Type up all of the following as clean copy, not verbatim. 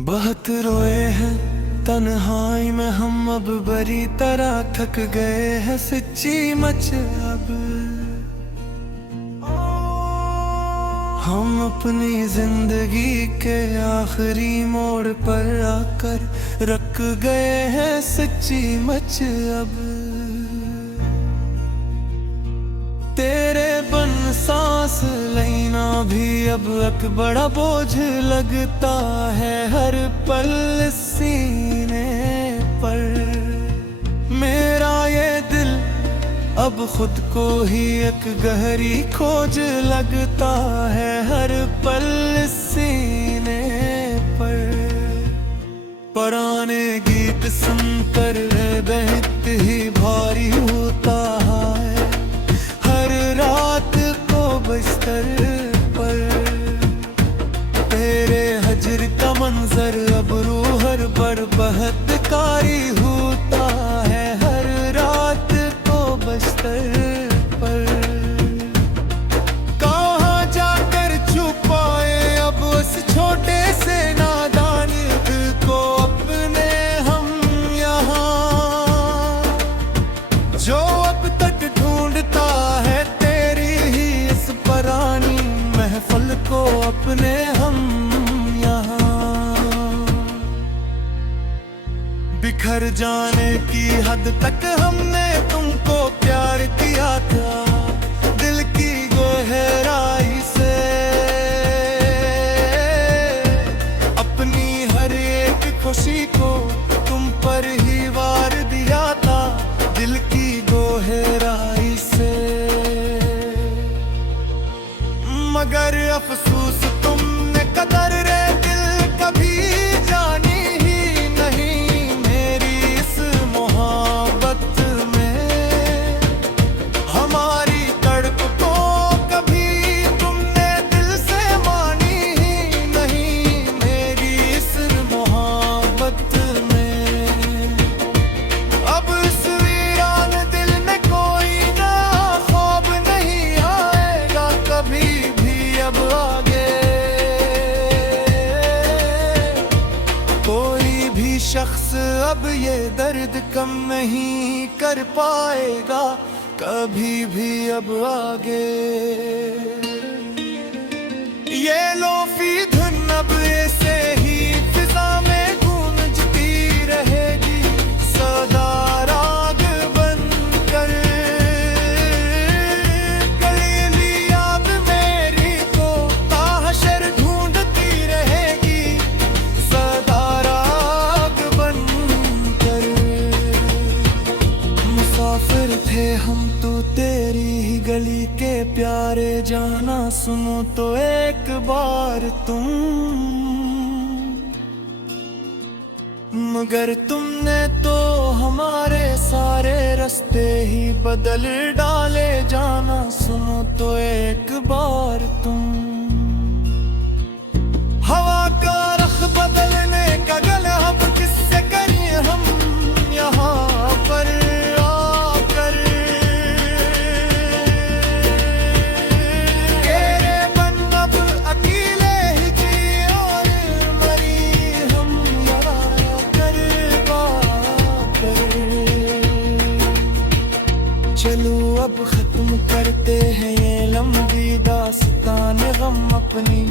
बहुत रोए हैं तन्हाई में हम, अब बड़ी तरह थक गए हैं सच्ची मच अब। हम अपनी जिंदगी के आखिरी मोड़ पर आकर रख गए हैं सच्ची मच अब। तेरे बन सांस लेना भी अब एक बड़ा बोझ लगता है हर पल सीने पर। मेरा ये दिल अब खुद को ही एक गहरी खोज लगता है हर पल सीने पर। पुराने गीत सुनकर बहुत ही भारी होता है हर रात को बिस्तर पर। तेरे हजर का मंजर अब रूह हर पर बहुत कारी होता है हर रात को बिस्तर पर। कहाँ जाकर छुपाए अब उस छोटे से नादान दिल को अपने हम यहाँ, जो अब तक ढूंढता है तेरी ही इस पुरानी महफिल को अपने हम यहाँ। बिखर जाने की हद तक हमने तुमको प्यार किया था दिल की गहराई से। अपनी हर एक खुशी को तुम पर ही वार दिया था दिल की गहराई से। मगर अफसोस तुमने कदर रे दिल कभी जानी ही नहीं मेरी इस मोहब्बत में। हमारी तड़प को कभी तुमने दिल से मानी ही नहीं मेरी इस मोहब्बत में। अब इस वीरान दिल में कोई ना ख्वाब नहीं आएगा कभी अब आगे। कोई भी शख्स अब ये दर्द कम नहीं कर पाएगा कभी भी अब आगे। ये लोफी धुन अब ऐसे ही फिजा में गूंजती रहेगी सदा राग बनकर। मुसाफिर थे हम तो तेरी ही गली के प्यारे, जाना सुनो तो एक बार तुम। मगर तुमने तो हमारे सारे रास्ते ही बदल डाले, जाना सुनो तो एक बार तुम। हवा का रख बदलने का गला अब किससे करें हम यहाँ पर आकर। तेरे बन अब अकेले ही जी और मरी हम यहाँ कर पाकर। चलो अब खत्म करते हैं ये लंबी दास्तान गम अपनी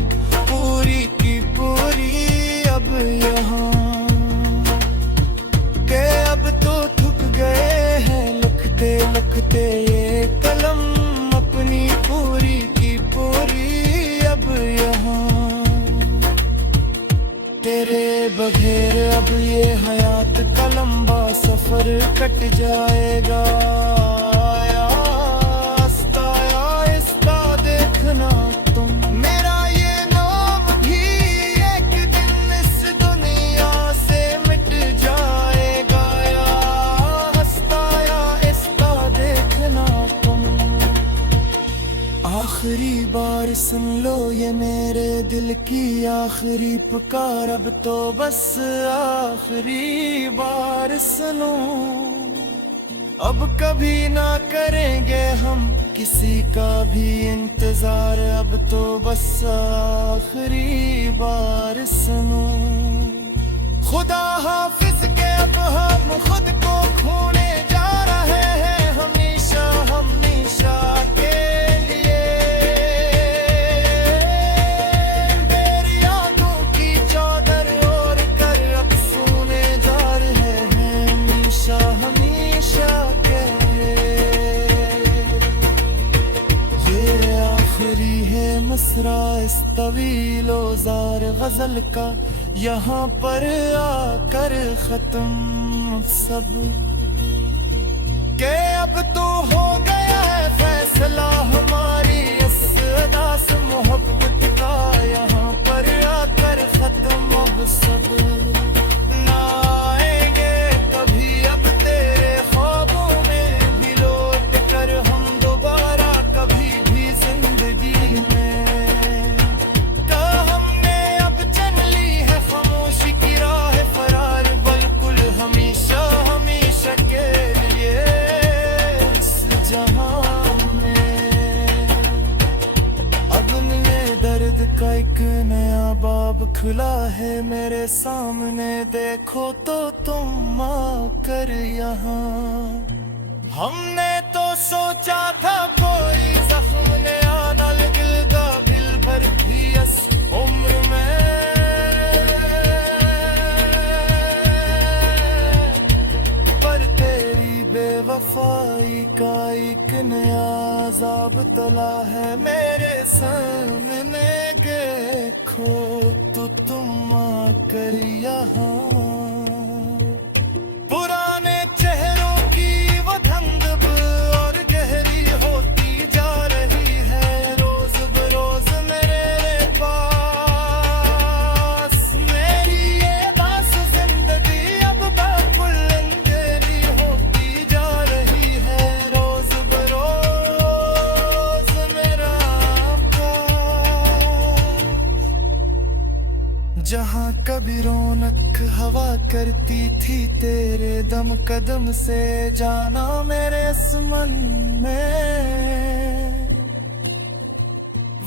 पूरी की पूरी अब यहाँ के। अब तो थक गए हैं लिखते लिखते ये कलम अपनी पूरी की पूरी अब यहाँ। तेरे बगैर अब ये हयात का लंबा सफर कट जाएगा। देखना तुम मेरा ये नाम भी एक दिन इस दुनिया से मिट जाएगा। या हंसता या इसका देखना तुम। आखिरी बार सुन लो ये मेरे दिल की आखिरी पुकार, अब तो बस आखिरी बार सुनो। अब कभी ना करेंगे हम किसी का भी इंतजार, अब तो बस आखिरी बार सुनो। खुदा हाफिज के अब हम खुद को खोने जा रहे हैं, हमेशा हमेशा के लिए। मेरी यादों की चादर ओढ़ कर अब सोने जा रहे हैं, हमेशा हमेशा के लिए। ये आखिरी है मिसरा इस तवीलो जार गजल का, यहाँ पर आकर खत्म सब के। अब तो हो गया है फैसला हमारी इस अदास मोहब्बत का, यहाँ पर आकर खत्म अब सब। ना आएंगे कभी अब तेरे ख्वाबों में भी लौट कर हम दोबारा कभी भी जिंदगी में। का एक नया बाब खुला है मेरे सामने, देखो तो तुम आकर यहाँ। हमने तो सोचा था कोई जख्म नया न लगेगा दिल भर भी इस उम्र में, पर तेरी बेवफाई का एक नया अज़ाब तला है मेरे सामने। देखो तो तुम आकर यहाँ। पुराने चेहरों की वो धंधब और गहरी होती जा रही है, रोज बरोज मेरे पास। मेरी ये बास जिंदगी अब बिल्कुल अंधेरी होती जा रही है, रोज बरोज मेरा जहाँ कभी रौनक हवा करती थी तेरे दम कदम से जाना मेरे मन में।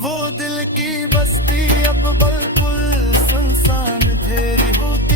वो दिल की बस्ती अब बिल्कुल सुनसान घेरी होती